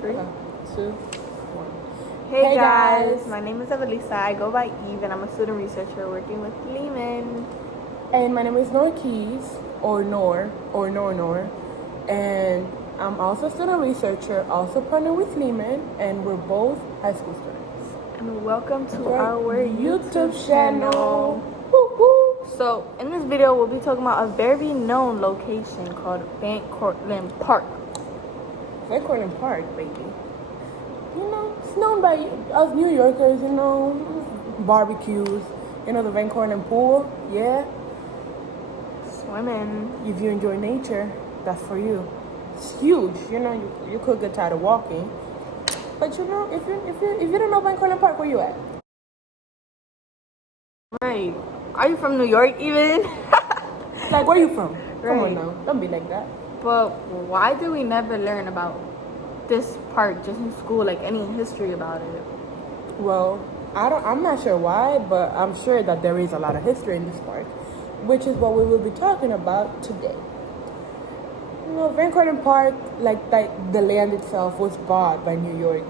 3, 2, 1. Hey guys, my name is Evelisa. I go by Eve and I'm a student researcher working with Lehman. And my name is Nor Keys, or Nor, and I'm also a student researcher, also partnered with Lehman, and we're both high school students. And welcome to our YouTube channel. Woo woo. So in this video, we'll be talking about a very known location called Courtlandt Park. Courtlandt Park, baby. You know, it's known by us New Yorkers, you know, barbecues, you know, the Van Courtlandt pool, yeah. Swimming. If you enjoy nature, that's for you. It's huge, you know, you could get tired of walking. But you know, if you don't know Van Courtlandt Park, where you at? Right. Are you from New York even? Like, where you from? Right. Come on now, don't be like that. But why do we never learn about this park just in school, like any history about it? Well, I'm not sure why, but I'm sure that there is a lot of history in this park, which is what we will be talking about today. You know, Van Courtlandt Park, like the land itself, was bought by New York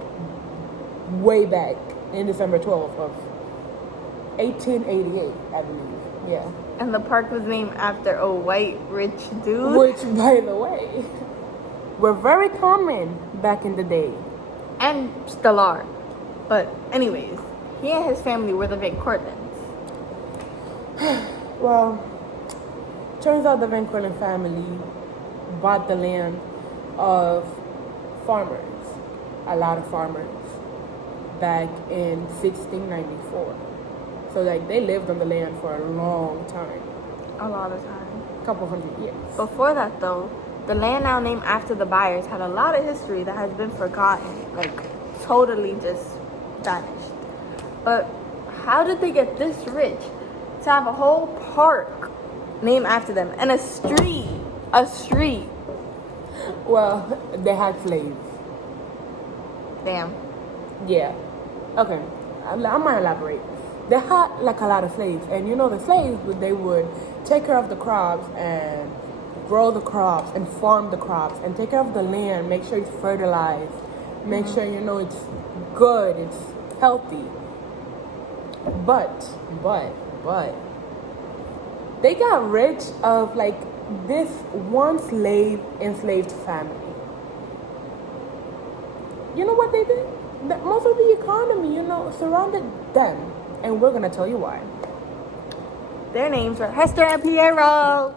way back in December 12th of 1888, I believe. Yeah. And the park was named after a white rich dude. Which, by the way, were very common back in the day. And still are. But anyways, he and his family were the Van Courtlandts. Well, turns out the Van Courtlandt family bought the land of farmers, a lot of farmers, back in 1694. So like they lived on the land for a long time. A lot of time. A couple hundred years. Before that though, the land now named after the buyers had a lot of history that has been forgotten, like totally just vanished. But how did they get this rich to have a whole park named after them and a street? Well, they had slaves. Damn. Yeah. Okay. I might elaborate. They had like a lot of slaves, and you know the slaves, they would take care of the crops and grow the crops and farm the crops and take care of the land, make sure it's fertilized, make sure you know it's good, it's healthy. But they got rich of like this one enslaved family. You know what they did? Most of the economy, you know, surrounded them. And we're going to tell you why. Their names were Hester and Piero.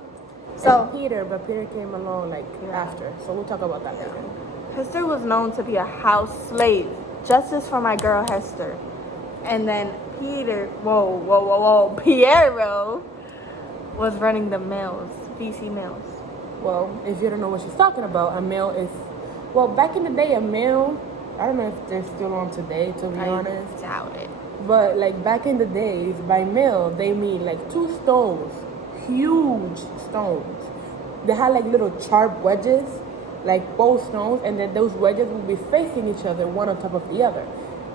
So Peter came along like after. So we'll talk about that later. Hester was known to be a house slave. Justice for my girl Hester. And then Piero was running the mills, VC mills. Well, if you don't know what she's talking about, a mill is, well, back in the day, a mill, I don't know if they're still on today, to be honest. I doubt it. But like back in the days, by mill, they mean like two stones, huge stones. They had like little sharp wedges, like both stones, and then those wedges would be facing each other, one on top of the other.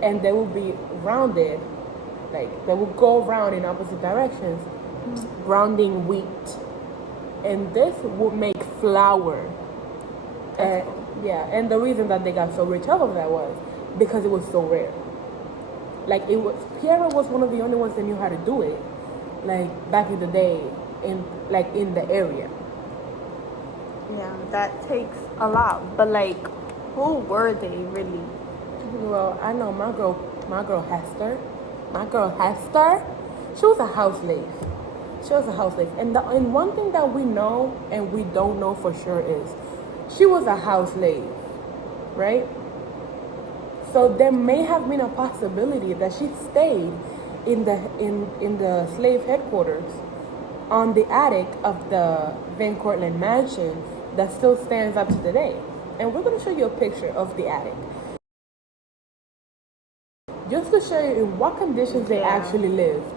And they would be rounded, like they would go around in opposite directions, grounding wheat. And this would make flour. And yeah, and the reason that they got so rich off of that was because it was so rare. Like Piero was one of the only ones that knew how to do it, like back in the day, in the area. Yeah, that takes a lot. But like, who were they really? Well, I know my girl Hester, she was a house slave. And one thing that we know and we don't know for sure is she was a house slave, right? So there may have been a possibility that she stayed in the slave headquarters on the attic of the Van Courtlandt mansion that still stands up to today. And we're going to show you a picture of the attic, just to show you in what conditions they actually lived.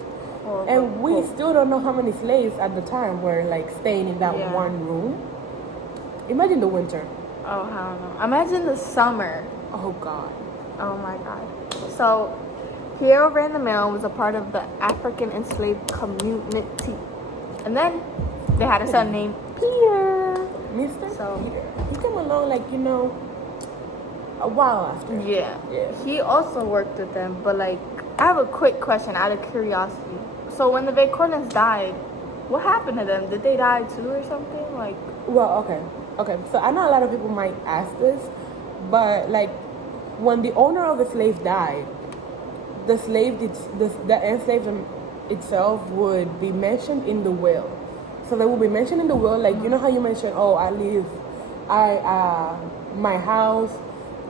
And we still don't know how many slaves at the time were like staying in that one room. Imagine the winter. Oh, hell no. Imagine the summer. Oh God. Oh my God. So, Piero ran the mill and was a part of the African enslaved community. And then they had a son named Peter. Mr. Peter. He came along like, you know, a while after. Yeah. Yeah. He also worked with them, but like, I have a quick question out of curiosity. So when the Courtlandts died, what happened to them? Did they die too or something? Like, Well, okay. So I know a lot of people might ask this, but like, when the owner of the slave died, the enslaved itself would be mentioned in the will. So they will be mentioned in the will, like, you know how you mentioned, oh, my house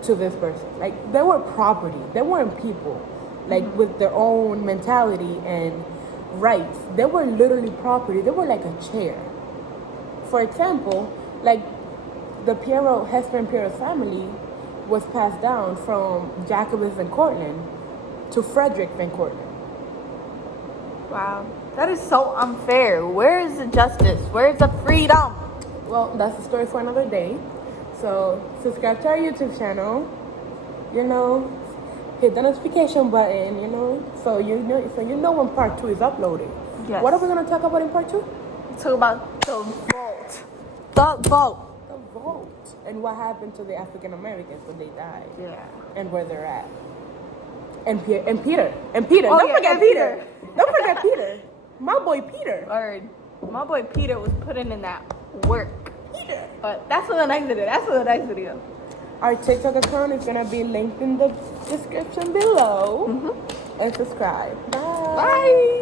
to this person. Like, they were property. They weren't people, like, with their own mentality and rights. They were literally property. They were like a chair. For example, like, Hesper and Piero's family was passed down from Jacobus and Courtlandt to Frederick Van Courtlandt. wow. That is so unfair. Where is the justice? Where is the freedom? Well, that's a story for another day. So subscribe to our YouTube channel. You know, hit the notification button. You know, so you know when part 2 is uploaded. Yes. What are we gonna talk about in part 2? Talk about the vote. The vote. The vote and what happened to the African Americans when they died. Yeah. And where they're at. And Peter. Oh, Don't forget and Peter. Don't forget Peter. My boy Peter. Word. My boy Peter was putting in that work. Peter. But that's for the next video. That's for the next video. Our TikTok account is gonna be linked in the description below. And subscribe. Bye. Bye.